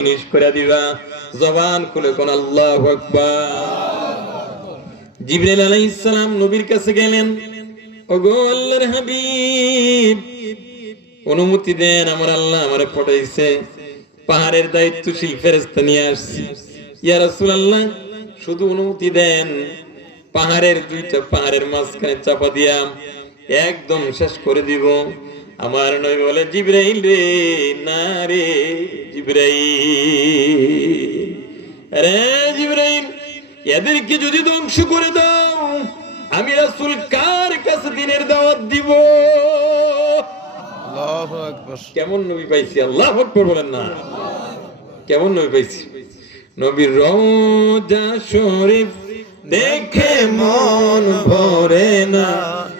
জিনিস করে দিবা। জবান খুলে কোন আল্লাহ জিবরাইল নবীর কাছে গেলেন। ওগো আল্লাহর হাবিব, অনুমতি দেন আমার আল্লাহ আমারে পড়াইছে পাহাড়ের দায়িত্বশীল ফেরেশতা নিয়ে আসছি। ইয়া রাসূলুল্লাহ, শুধু অনুমতি দেন। পাহাড়ের দুইটা পাহাড়ের মাঝখানে চাপা দিয়া একদম শেষ করে দিব। আমার নয় বলে জিব্রাইল রে না রে জিব্রাইল। আরে জিব্রাইল এদেরকে যদি ধ্বংস করে দাও আমি রাসূল কার কাছে দিনের দাওয়াত দিব? আল্লাহু আকবার। কেমন নবী পাইছি? আল্লাহ আকবার বলেন না। কেমন নবী পাইছি? নবীর রওজা শরীফ দেখে মন ভরে না।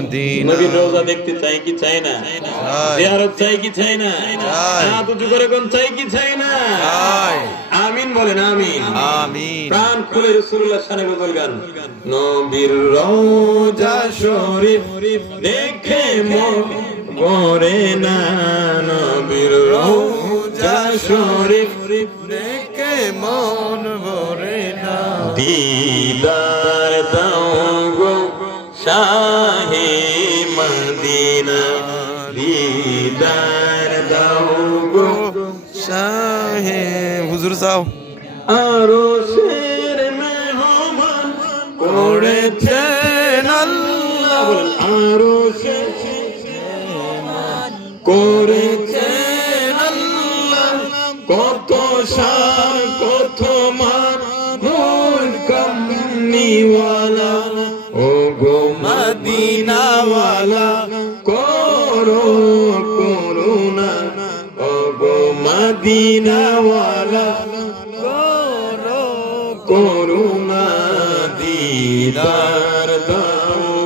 মদিনা নবীর রোজা দেখতে চাই কি চাই না। জিয়ারত চাই কি চাই না। হাত উঁচু করে কোন চাই কি চাই না। আমিন বলেন আমিন। আমিন। প্রাণ খুলে রাসূলুল্লাহ শানে বদল গান। নবীর রওজা শরীফ দেখে মন ভরে না। নবীর রওজা শরীফ দেখে মন ভরে না। দিদার মদিনা দিদার দাও গো। শাহে হুজুর সাহ আরও শের মেহমান করেছেন আল্লাহ। আরও শের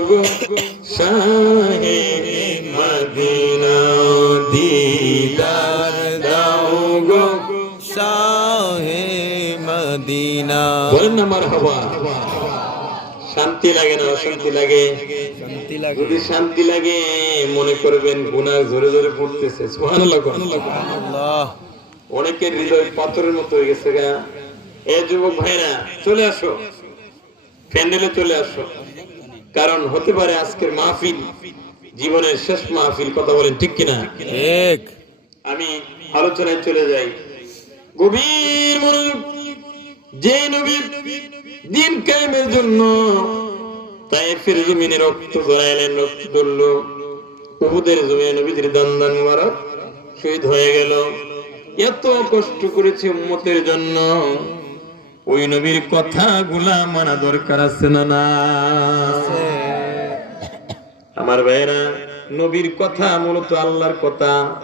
গো শাহে মদিনা দিদার দাও গো শাহে মদিনা বলেন না, মারহাবা। শান্তি লাগে না, অশান্তি লাগে। যদি শান্তি লাগে, মনে করবেন গুনাহ জোরে জোরে পড়তেছে। অনেকের হৃদয় পাথরের মতো হয়ে গেছে গা। এ যুবক ভাইরা, চলে আসো। প্যান্ডেলে চলে আসো। কারণ হতে পারে আজকের মাহফিল জীবনের শেষ মাহফিল কথা বলেন ঠিক কিনা? আমি আলোচনায় চলে যাই। গভীর মনোযোগ যে নবী দিন কায়েমের জন্য তাইফের জমিনে রক্ত রক্ত ধরল উহুদের জমিনে নবীদের দান দান মুবারক শহীদ হয়ে গেল। এত কষ্ট করেছে উম্মতের জন্য। ওই নবীর কথাগুলা মানা দরকার আছে না না? আমার ভাইরা নবীর কথা মূলত আল্লাহর কথা।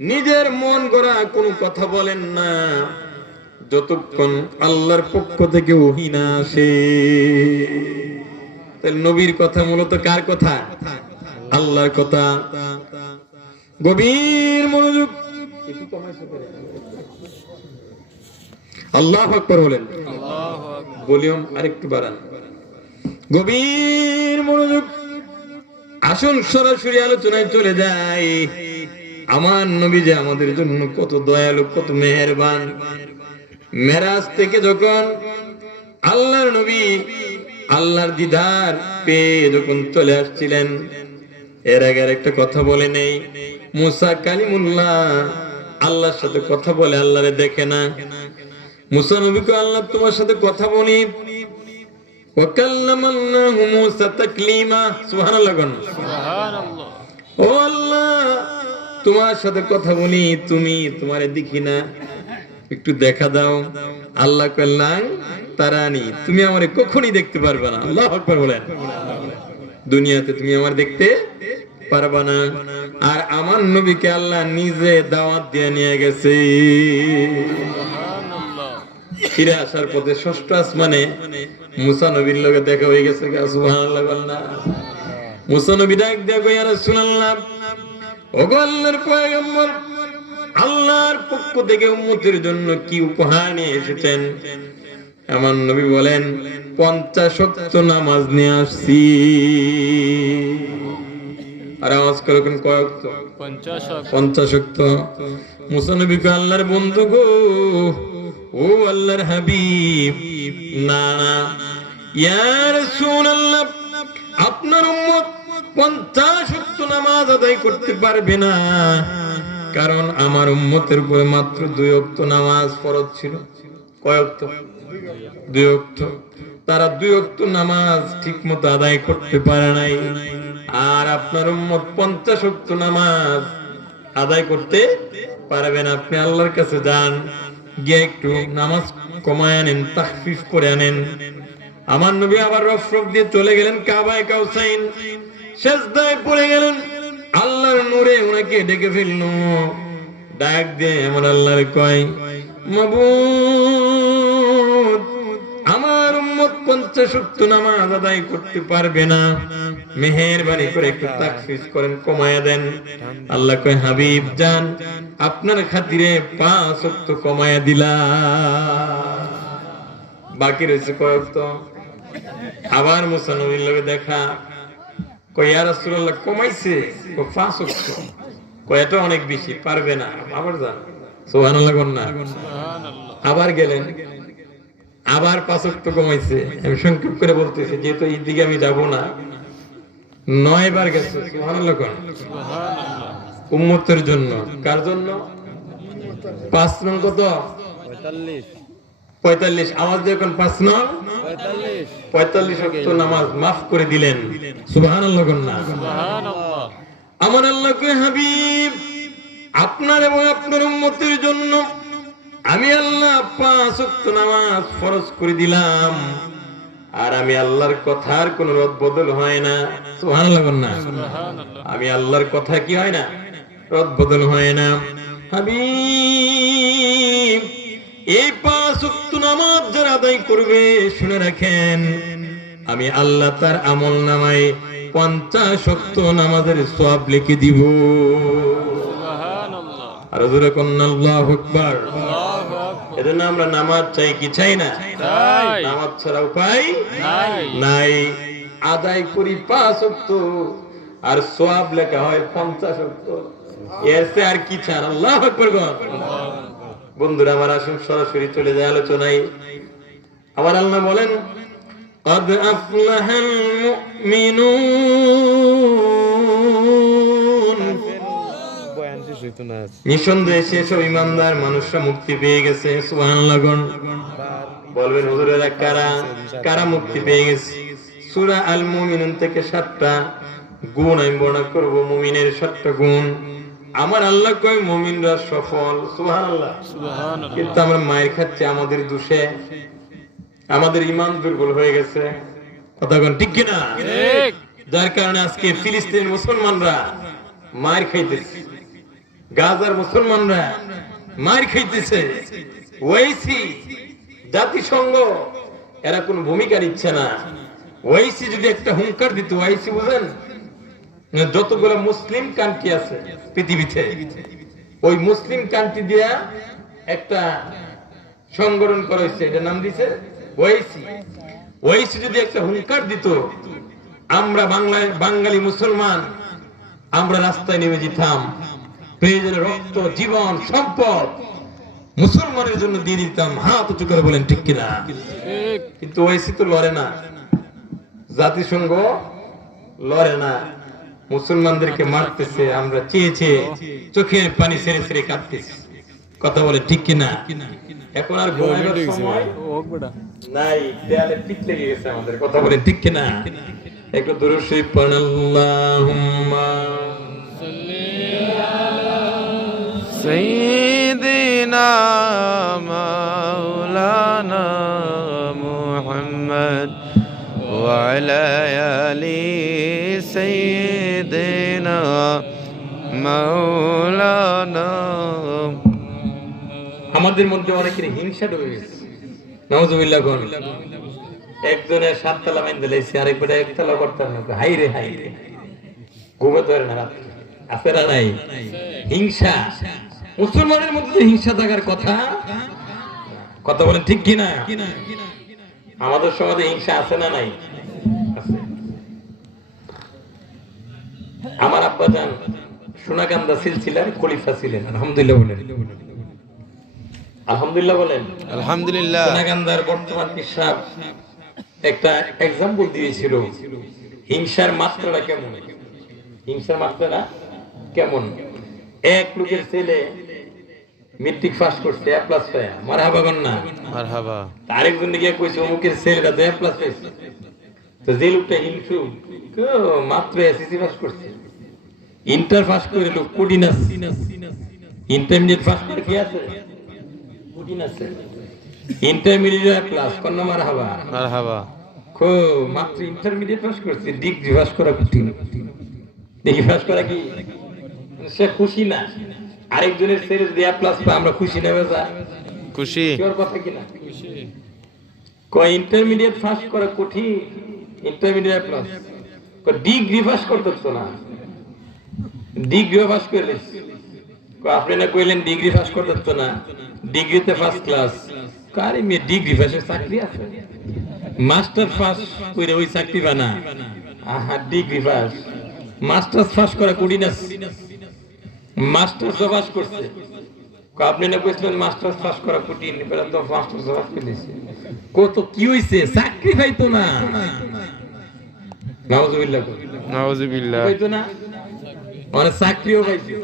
নিজের মন গড়া কোনো কথা বলেন না। যতক্ষণ আল্লাহর পক্ষ থেকে ওহী না আসে। নবীর কথা মূলত কার কথা? আল্লাহর কথা। গভীর মনোযোগ। আল্লাহ আকবার বলেন। ভলিউম আরেকটু বাড়ান। গভীর মনোযোগ। আসুন সরাসরি আলোচনায় চলে যাই। আমার নবী যে আমাদের জন্য কত দয়ালু, কত মেহেরবান। মেরাজ থেকে যখন আল্লাহর নবী আল্লাহর দিদার পেয়ে যখন চলে আসছিলেন, এর আগে একটা কথা বলে নেই। মুসা কালিমুল্লাহ আল্লাহর সাথে কথা বলে আল্লাহরে দেখে না। মুসা নবীকে আল্লাহ তোমার সাথে কথা বলি। ওয়াকাল্লামাল্লাহু মুসা তাকলিমা সুবহানাল্লাহ কোন। ও আল্লাহ তোমার সাথে কথা বলি তুমি তোমারে দেখি না। একটু দেখা দাও। আল্লাহ কল্যাণ তারানি তুমি আমারে কখনই দেখতে পারবে না। আল্লাহ আকবার বলেন। দুনিয়াতে তুমি আমার দেখতে পারবা না। আর আমার নবীকে আল্লাহ নিজে দাওয়াত দিয়ে নিয়ে গেছে। ফিরে আসার পথে ষষ্ঠ আসমানে মুসা নবীর লগে দেখা হয়ে গেছে মুসা নবী ডাক দেখো আল্লাহর পয়গম্বর আল্লাহর পক্ষ থেকে উম্মতের জন্য কি উপহার নিয়ে এসেছেন? আমার নবী বলেন পঞ্চাশ নামাজ নিয়ে আসছি। আর আওয়াজ করে কোন কয়েক পঞ্চাশ শক্ত আল্লাহর বন্ধু গো। ও আল্লাহর হাবিব না আপনার উম্মত পঞ্চাশ নামাজ আদায় করতে পারবে না। কারণ আমার উম্মতের উপরে মাত্র দুই অক্ত নামাজ ফরজ ছিল। কয় অক্ত? দুই অক্ত। তারা দুই অক্ত নামাজ ঠিক মতো আদায় করতে পারে নাই। আর আপনার উম্মত পঞ্চাশ অক্ত নামাজ আদায় করতে পারবেন। আপনি আল্লাহর কাছে যান, গিয়ে একটু নামাজ কমায় আনেন তাহফিফ করে আনেন। আমার নবী আবার রফ রফ দিয়ে চলে গেলেন কাবায় কাউসাইন। শেষদায় পড়ে গেলেন। আল্লাহর নূরে ওনাকে ডেকে ফেলল। ডাক দিয়ে আমার আল্লাহর কয়, মাবুদ পঞ্চাশ শক্ত নামাজ আদায় করতে পারবে না। করে একটু করেন দেন। আল্লাহ কয়, হাবিব জান আপনার খাতিরে পাঁচ শক্ত কমায়া দিলা বাকি রয়েছে কয়েক তো আবার লগে দেখা কমাইছে? পাঁচ অনেক বেশি, পারবে যান। না আবার গেলেন। আবার পাঁচক্ত কমাইছে আমি সংক্ষেপ করে বলতেছি যেহেতু এই দিকে আমি যাব না নয় বার গেছে উম্মতের জন্য। কার জন্য? পাঁচ নং কত? পঁয়তাল্লিশ। আওয়াজ পাঁচ নং? পঁয়তাল্লিশ। নামাজ মাফ করে দিলেন। কোন না? আমার আল্লাহকে হাবিব আপনার এবং আপনার উম্মতের জন্য আমি আল্লাহ পাঁচ নামাজ ফরজ করে দিলাম। আর আমি আল্লাহর কথার কোন রদ বদল হয় না। না। আমি আল্লাহর কথা কি হয় না? রদ বদল হয় না। হাবিব এই পাঁচ নামাজ যারা আদায় করবে শুনে রাখেন আমি আল্লাহ তার আমল নামায় পঞ্চাশ শক্ত নামাজের সব লিখে দিব। আর জোরে কন্যা আল্লাহু আকবার। এজন্য আমরা নামাজ চাই কি চাই না নামাজ ছাড়া উপায় নাই আদায় করি পাঁচ অক্ত আর সোয়াব লেখা হয় পঞ্চাশ অক্ত এর চেয়ে আর কি চান আল্লাহ আকবার গো। বন্ধুরা আমার আসুন সরাসরি চলে যায় আলোচনায় আবার আল্লাহ বলেন قد أفلح المؤمنون নিঃসন্দেহে সেসব ইমানদার মানুষরা মুক্তি পেয়ে গেছে সুবহানাল্লাহ বলবেন হুজুরেরা কারা? কারা মুক্তি পেয়ে গেছে? সূরা আল মুমিনুন থেকে সাতটা গুণ আমি বর্ণনা করব মুমিনের সাতটা গুণ। আমার আল্লাহ কয় মুমিনরা সফল সুবহানাল্লাহ। কিন্তু আমরা মায়ের খাচ্ছি আমাদের দোষে। আমাদের ইমান দুর্বল হয়ে গেছে। কথা কোন ঠিক কিনা? যার কারণে আজকে ফিলিস্তিনের মুসলমানরা মায়ের খাইতেছে। গাজার মুসলমানরা মার খাইতেছে। ওয়াইসি জাতিসংঘ, এরা কোন ভূমিকা নিচ্ছে না। ওয়াইসি যদি একটা হুঙ্কার দিত, ওয়াইসি বুঝেন যতগুলো মুসলিম কান্ট্রি আছে পৃথিবীতে, ওই মুসলিম কান্ট্রি দিয়া একটা সংগঠন করা হয়েছে। এটা নাম দিছে ওয়াইসি। ওয়াইসি যদি একটা হুঙ্কার দিত, আমরা বাংলায় বাঙালি মুসলমান, আমরা রাস্তায় নেমে যেতাম। প্রয়োজনে রক্ত জীবন সম্পদ। মুসলমানের জন্য দিয়ে দিতাম। হাত উঁচু করে বলেন ঠিক কিনা? কিন্তু ওয়াইসি তো লড়ে না। জাতিসংঘ লড়ে না। মুসলমানদেরকে মারতেছে আমরা চেয়ে চেয়ে চোখে পানি ছেড়ে ছেড়ে কাঁদতেছি কথা বলে ঠিক কিনা? এখন আর সময় নাই দেয়ালে টিক লেগে গেছে আমাদের। কথা বলে ঠিক কিনা? একটু দূরে সেই আল্লাহুম্মা। سيدنا مولانا محمد وعلى آل سيدنا مولانا আমাদের মধ্যে অনেকের হিংসা ঢুকে গেছে নাউজুবিল্লাহ কোন একজনের সাততলা মাইন দিলাইছে আরেকবার একতলা করতাম না হাই রে হাই রে ঘুমে ধরে না রাত্রে আছে না নাই হিংসা মুসলমানের মধ্যে হিংসা থাকার কথা? কথা বলেন ঠিক কি না? আমাদের সমাজে হিংসা আছে না নাই? আমার আব্বা যান সোনাকান্দা সিলসিলার খলিফা ছিলেন আলহামদুলিল্লাহ বলেন। আলহামদুলিল্লাহ বলেন। আলহামদুলিল্লাহ। সোনাকান্দার বর্তমান পিসাব একটা এক্সাম্পল দিয়েছিল হিংসার মাত্রাটা কেমন? হিংসার মাত্রাটা কেমন? এক লোকের ছেলে মেট্রিক পাস করছে এ প্লাস পায়। মারা বাগন না মারহাবা আরেকজন গিয়ে কইছে অমুকের ছেলেটা তো এ প্লাস পাইছে। তো যে লোকটা হিংসু মাত্র এসএসসি পাস করছে। ইন্টার পাস করে লোক কোডিন আছে। ইন্টারমিডিয়েট পাস করে কি আছে? কোডিন আছে। ইন্টারমিডিয়েট প্লাস কোন নাম্বার হবা মারহাবা। কো মাত্র ইন্টারমিডিয়েট পাস করছে ডিগ্রি পাস করা কঠিন। ডিগ্রি পাস করা কি? সে খুশি না। আরেকজনের যদি এ প্লাস পায় আমরা খুশি নেবে যা খুশি। তোর কথা কি না? কয় ইন্টারমিডিয়েট পাস করা কঠিন ইন্টারমিডিয়েট প্লাস ডিগ্রি পাস করতে হতো না। ডিগ্রি পাস করলে। আপনি না কইলেন ডিগ্রি পাস করতে হতো না। ডিগ্রিতে ফার্স্ট ক্লাস কারে মেয়ে ডিগ্রি পাসের চাকরি আছে? মাস্টার পাস করে ওই চাকরি বানা। আহা ডিগ্রি পাস মাস্টার্স পাস করা কঠিন আছে। মাস্টার্স পাস করছে। আপনি না কইছিলেন মাস্টার্স পাস করা কঠিন এবার তো মাস্টার্স পাস করে দিয়েছে। কত কি হইছে? চাকরি পাইতো না। নাউজুবিল্লাহ নাউজুবিল্লাহ। পাইতো না? মানে চাকরিও পাইছে।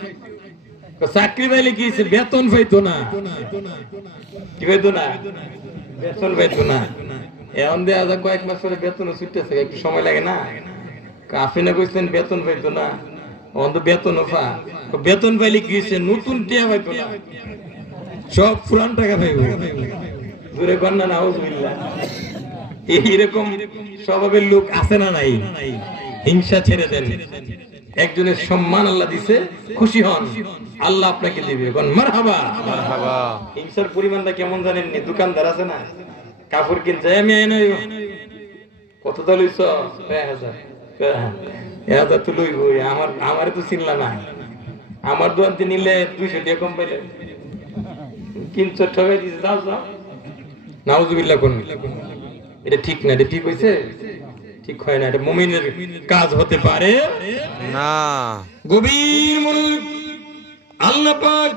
চাকরি পাইলে কি হইছে? বেতন পাইতো না। কি পাইতো না? বেতন পাইতো না। এখন দেয়া যায় কয়েক মাস পরে বেতন ছুটতেছে একটু সময় লাগে না? আপনি না কইছিলেন বেতন পাইতো না। অন্ত বেতন পা বেতন পাইলে কি হইছে নতুন টিয়া পাইতো না। সব পুরান টাকা পাইব। দূরে কন্যা না এইরকম স্বভাবের লোক আছে না নাই? হিংসা ছেড়ে দেন। একজনের সম্মান আল্লাহ দিছে খুশি হন। আল্লাহ আপনাকে দিবে। কোন মারহাবা। হিংসার পরিমাণটা কেমন জানেন নি? দোকানদার আছে না? কাপড় কিনছে আমি এনে কত এক হাজার। তো লইবই আমার আমারে তো চিনলা না আমার দোকানতে নিলে দুইশো টাকা কম পাইলে। ঠকাই দিছে যাও যাও। নাউজুবিল্লাহ কোন এটা ঠিক না এটা ঠিক হইছে? ঠিক হয় না এটা মুমিনের কাজ হতে পারে। না। গভীর মনোযোগ। আল্লাহ পাক